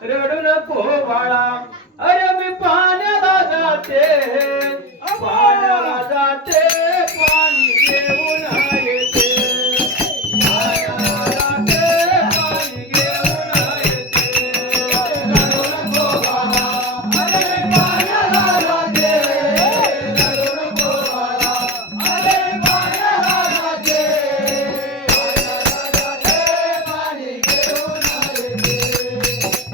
रडू नको बाळा अरे मी पाण्याला जाते पाण्याला जाते पाणी घेऊन येते पाण्याला जाते पाणी घेऊन येते रडू नको बाळा अरे मी पाण्याला जाते रडू नको बाळा अरे मी पाण्याला जाते पाणी घेऊन येते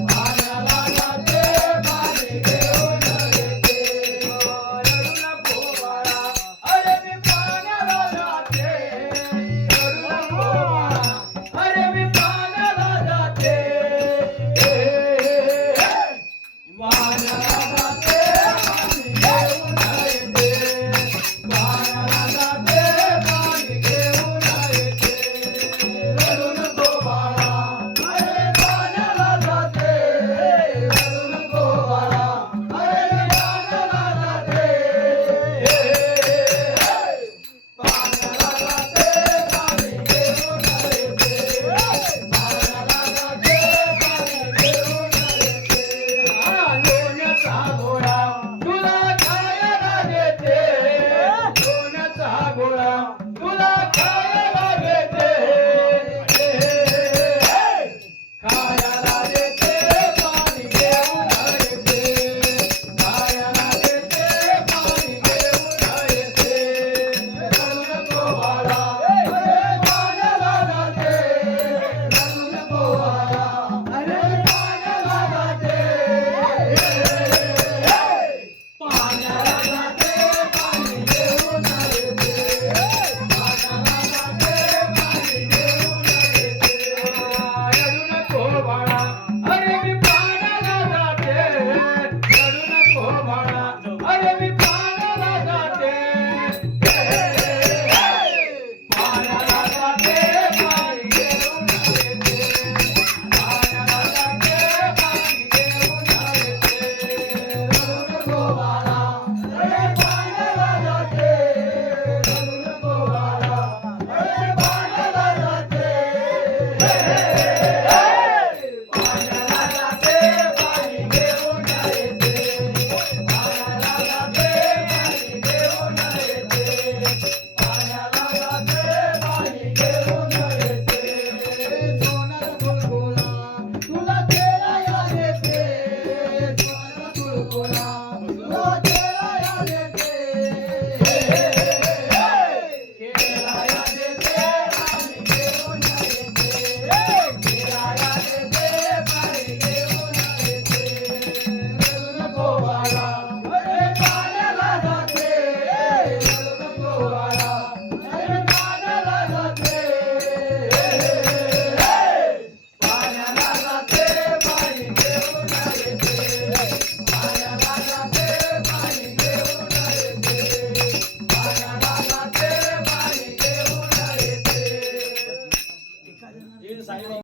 पाण्याला जाते पाणी घेऊन येते रडू नको बाळा अरे मी पाण्याला जाते रडू नको बाळा अरे मी पाण्याला जाते पाण्याला जाते पाणी घेऊन येते पाण्याला जाते पाणी घेऊन येते रडू नको बाळा अरे पाण्याला जाते रडू नको बाळा अरे पाण्याला जाते पाण्याला जाते पाणी घेऊन येते पाण्याला जाते पाणी घेऊन येते लोण्याचा गोळा तुला खायला देते लोण्याचा गोळा तुला खायला देते खायला देते पाणी घेऊन येते खायला देते पाणी घेऊन येते रडू नको बाळा अरे पाण्याला जाते रडू नको बाळा अरे पाण्याला जाते पाण्याला जाते पाणी घेऊन येते पाण्याला जाते पाणी घेऊन येते रडू नको बाळा अरे मी पाण्याला जाते रडू नको बाळा अरे मी पाण्याला जाते पाण्याला जाते पाणी घेऊन येते पाण्याला जाते पाणी घेऊन येते रडू नको बाळा अरे पाण्याला जाते रडू नको बाळा अरे पाण्याला जाते